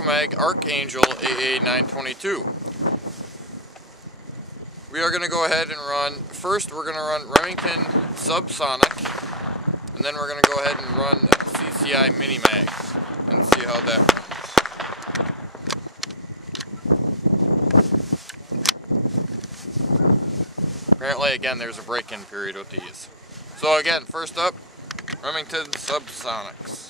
Promag ArchAngel AA922. We are going to go ahead and run, first we're going to run Remington Subsonic, and then we're going to go ahead and run CCI Mini Mags and see how that runs. Apparently, again, there's a break-in period with these. So again, first up, Remington Subsonics.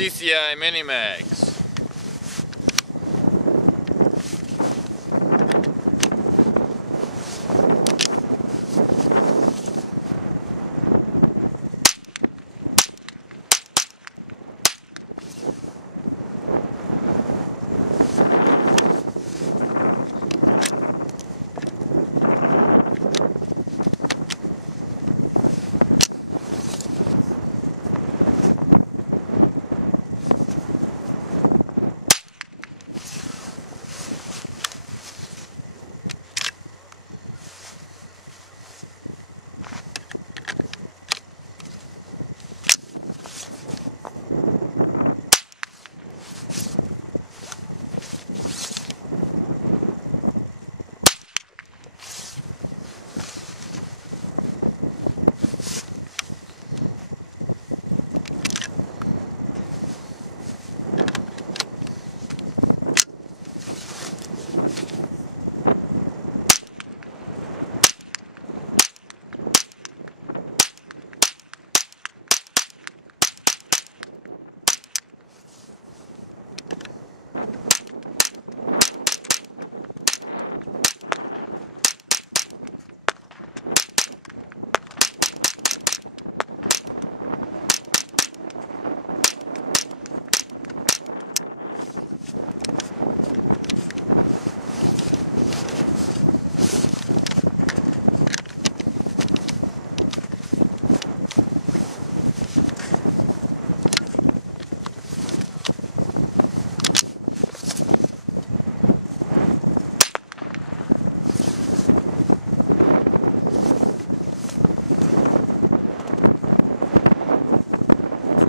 CCI Mini Mags.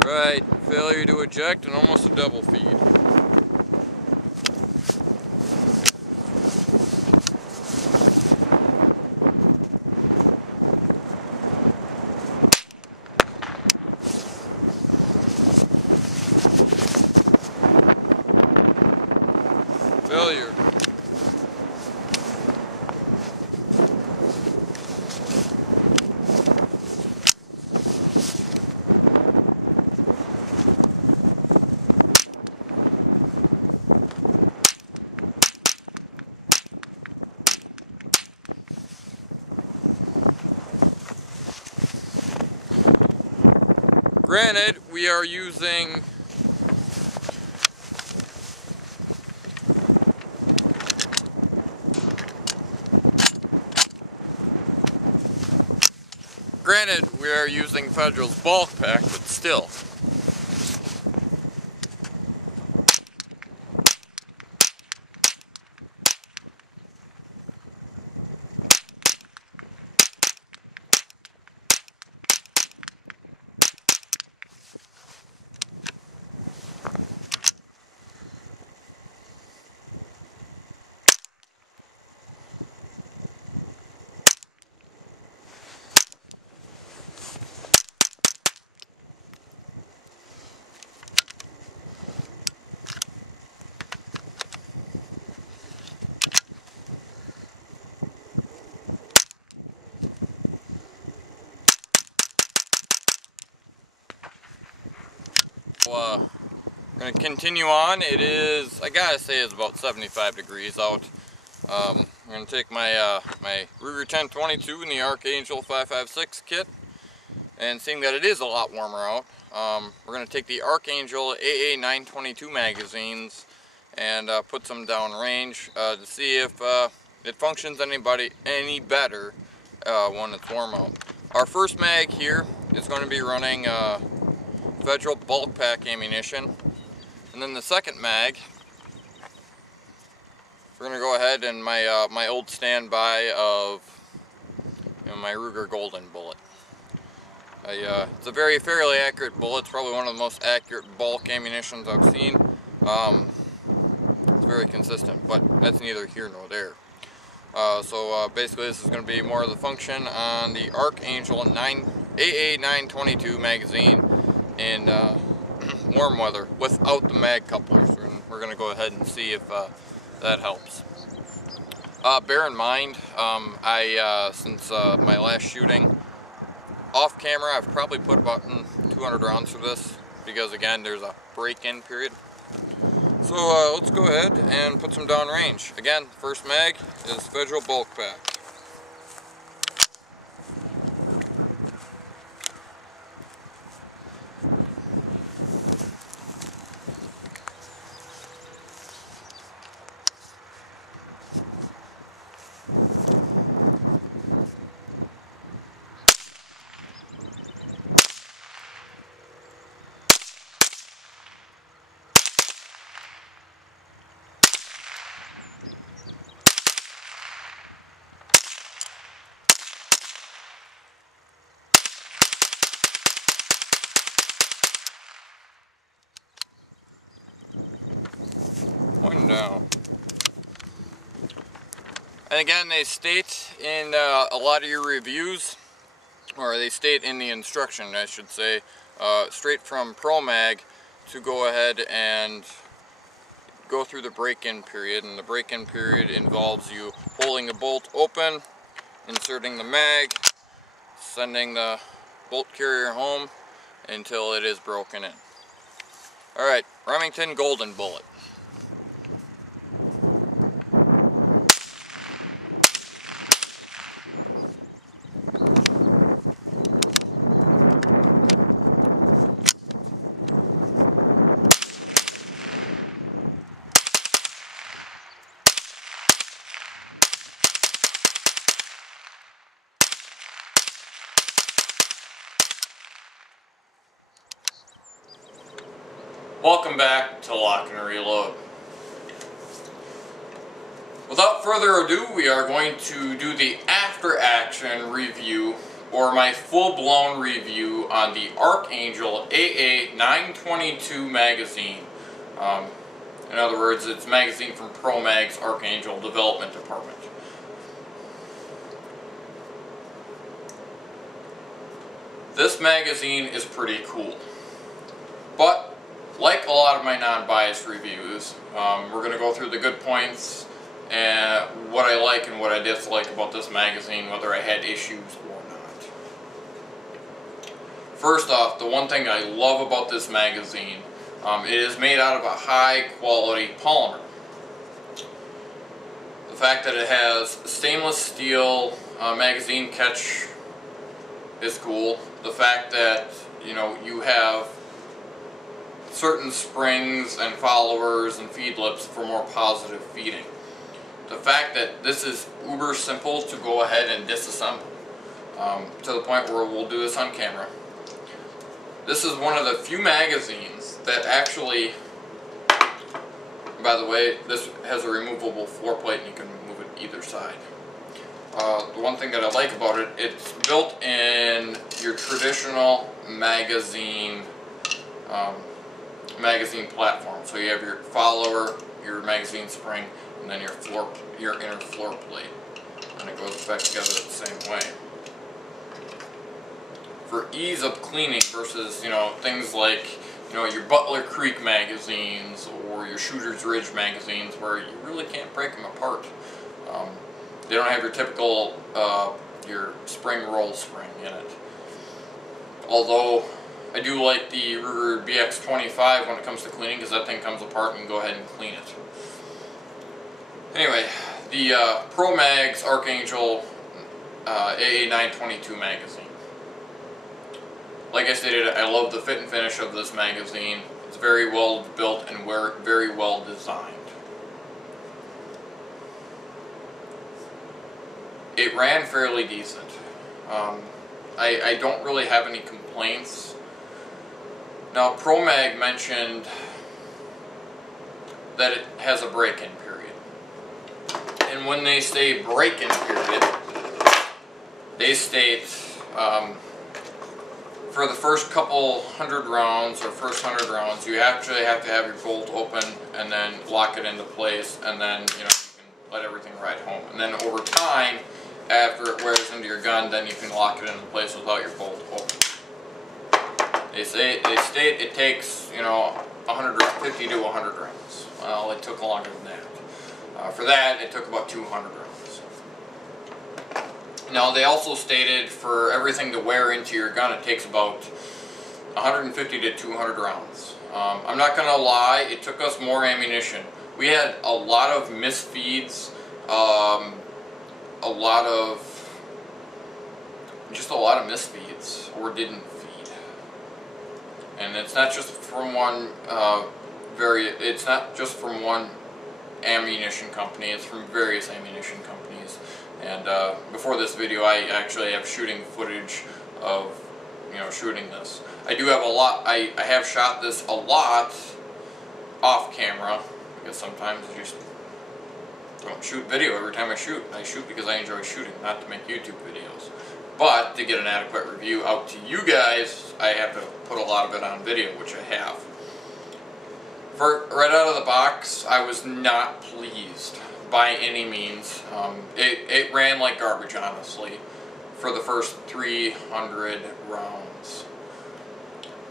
Right, failure to eject and almost a double feed. Failure. Granted, we are using Federal's bulk pack, but still. we're going to continue on. It is, I gotta say, it's about 75 degrees out. I'm going to take my my Ruger 1022 in the ArchAngel 556 kit, and seeing that it is a lot warmer out, we're going to take the ArchAngel AA922 magazines and put some down range to see if it functions any better when it's warm out. Our first mag here is going to be running Federal bulk pack ammunition, and then the second mag, we're going to go ahead and my old standby of my Ruger Golden bullet. It's a fairly accurate bullet. It's probably one of the most accurate bulk ammunitions I've seen. It's very consistent, but that's neither here nor there. Basically this is going to be more of the function on the ArchAngel AA922 magazine in warm weather without the mag couplers, and we're going to go ahead and see if that helps. Bear in mind, since my last shooting, off camera, I've probably put about 200 rounds through this, because again, there's a break-in period. So let's go ahead and put some down range. Again, first mag is Federal bulk pack. One down. And again, they state in a lot of your reviews, or they state in the instruction, I should say, straight from Promag, to go ahead and go through the break-in period. And the break-in period involves you holding the bolt open, inserting the mag, sending the bolt carrier home until it is broken in. Alright, Remington Golden bullet. Welcome back to LockNReload. Without further ado, we are going to do the after-action review, or my full-blown review on the ArchAngel AA922 magazine. In other words, it's a magazine from Promag's ArchAngel development department. This magazine is pretty cool, but like a lot of my non-biased reviews, we're going to go through the good points and what I like and what I dislike about this magazine, whether I had issues or not. First off, the one thing I love about this magazine, it is made out of a high quality polymer. The fact that it has stainless steel magazine catch is cool. The fact that, you have certain springs and followers and feed lips for more positive feeding. The fact that this is uber simple to go ahead and disassemble, to the point where we'll do this on camera. This is one of the few magazines that actually, by the way, this has a removable floor plate and you can move it either side. The one thing that I like about it, it's built in your traditional magazine platform. So you have your follower, your magazine spring, and then your inner floor plate, and it goes back together the same way. For ease of cleaning versus things like your Butler Creek magazines or your Shooter's Ridge magazines, where you really can't break them apart. They don't have your typical your spring roll spring in it. Although I do like the Ruger BX25 when it comes to cleaning, because that thing comes apart and you can go ahead and clean it. Anyway, the Promag's ArchAngel AA922 magazine. Like I stated, I love the fit and finish of this magazine. It's very well built and very well designed. It ran fairly decent. I don't really have any complaints. Now, Promag mentioned that it has a break-in period. And when they say break-in period, they state for the first couple 100 rounds, or first 100 rounds, you actually have to have your bolt open and then lock it into place, and then, you know, you can let everything ride home. And then over time, after it wears into your gun, then you can lock it into place without your bolt open. They state it takes, you know, 50 to 100 rounds. Well, it took longer than that. For that, it took about 200 rounds. Now, they also stated for everything to wear into your gun, it takes about 150 to 200 rounds. I'm not going to lie, it took us more ammunition. We had a lot of misfeeds, a lot of misfeeds, or didn't feed. And it's not just from one it's not just from one ammunition company, it's from various ammunition companies. And before this video, I actually have shooting footage of, you know, shooting this. I do have a lot, I have shot this a lot off camera, because sometimes I just don't shoot video every time I shoot. I shoot because I enjoy shooting, not to make YouTube videos. But to get an adequate review out to you guys, I have to put a lot of it on video, which I have. Right out of the box, I was not pleased by any means. It ran like garbage, honestly, for the first 300 rounds.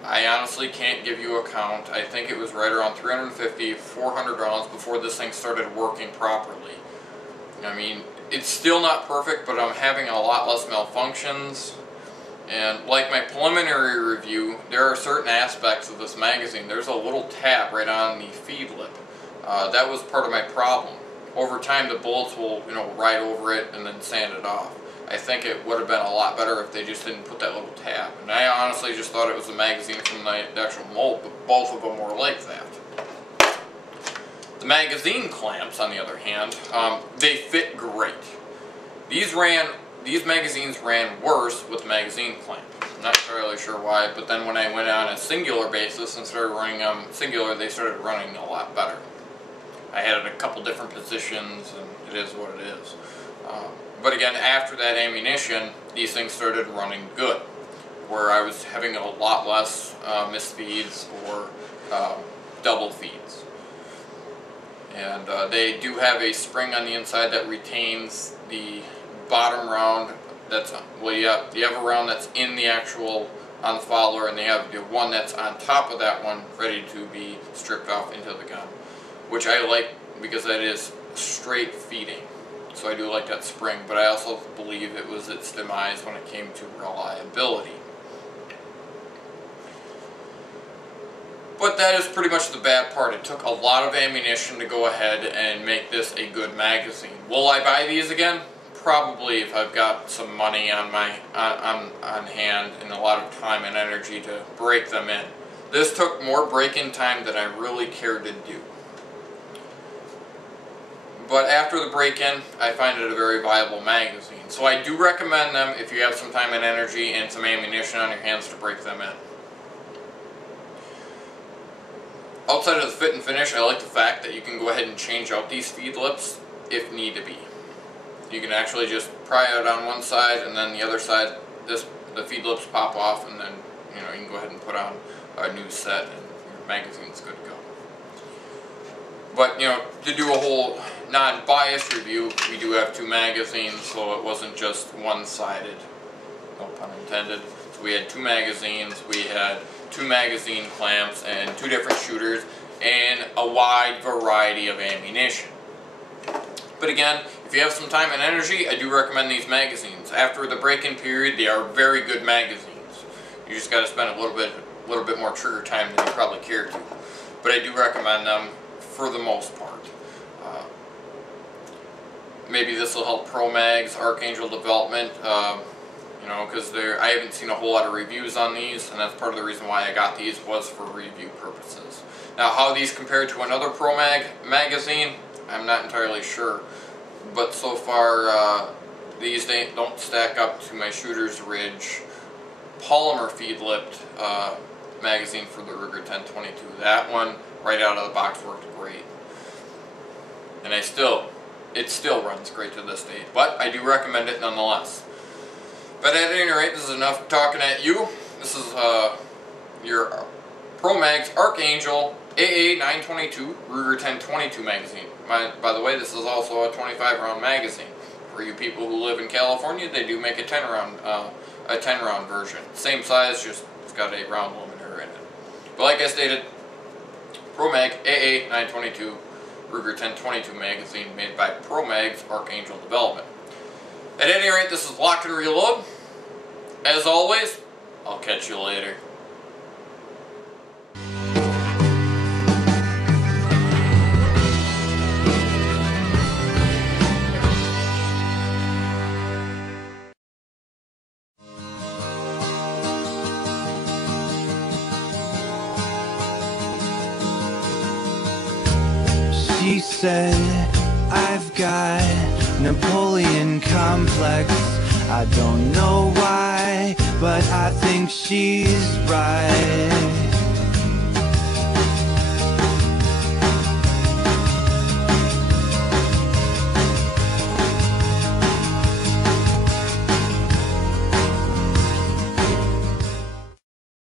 I honestly can't give you a count. I think it was right around 350, 400 rounds before this thing started working properly. I mean, it's still not perfect, but I'm having a lot less malfunctions. And like my preliminary review, there are certain aspects of this magazine. There's a little tab right on the feed lip. That was part of my problem. Over time, the bullets will, you know, ride over it and then sand it off. I think it would have been a lot better if they just didn't put that little tab. And I honestly just thought it was a magazine from the actual mold, but both of them were like that. The magazine clamps, on the other hand, they fit great. These magazines ran worse with the magazine clamp. I'm not entirely sure why, but then when I went on a singular basis and started running them singular, they started running a lot better. I had it a couple different positions, and it is what it is. But again, after that ammunition, these things started running good, where I was having a lot less misfeeds or double feeds. And they do have a spring on the inside that retains the bottom round. That's, well, you have a round that's in the actual, on the follower, and they have the one that's on top of that one ready to be stripped off into the gun, which I like because that is straight feeding. So I do like that spring, but I also believe it was its demise when it came to reliability. But that is pretty much the bad part. It took a lot of ammunition to go ahead and make this a good magazine. Will I buy these again? Probably, if I've got some money on hand and a lot of time and energy to break them in. This took more break-in time than I really cared to do. But after the break-in, I find it a very viable magazine. So I do recommend them if you have some time and energy and some ammunition on your hands to break them in. Outside of the fit and finish, I like the fact that you can go ahead and change out these feed lips if need to be. You can actually just pry it on one side, and then the other side, the feed lips pop off, and then, you know, you can go ahead and put on a new set, and your magazine's good to go. But, you know, to do a whole non-biased review, we do have two magazines, so it wasn't just one-sided, no pun intended. So we had two magazines, we had two magazine clamps, and two different shooters, and a wide variety of ammunition. But again, if you have some time and energy, I do recommend these magazines. After the break-in period, they are very good magazines. You just got to spend a little bit little bit more trigger time than you probably care to. But I do recommend them for the most part. Maybe this will help Promag's ArchAngel development, you know, because I haven't seen a whole lot of reviews on these, and that's part of the reason why I got these, was for review purposes. Now, how these compare to another Promag magazine, I'm not entirely sure. But so far, these don't stack up to my Shooter's Ridge polymer feed-lipped magazine for the Ruger 1022. That one, right out of the box, worked great. And it still runs great to this day. But I do recommend it nonetheless. But at any rate, this is enough talking at you. This is your Promag's ArchAngel AA922 Ruger 1022 magazine. By the way, this is also a 25-round magazine. For you people who live in California, they do make a 10-round version. Same size, just it's got a round limiter in it. But like I stated, Promag AA922 Ruger 1022 magazine made by Promag's ArchAngel development. At any rate, this is LockNReload. As always, I'll catch you later. She said, I've got Napoleon complex. I don't know why, but I think she's right.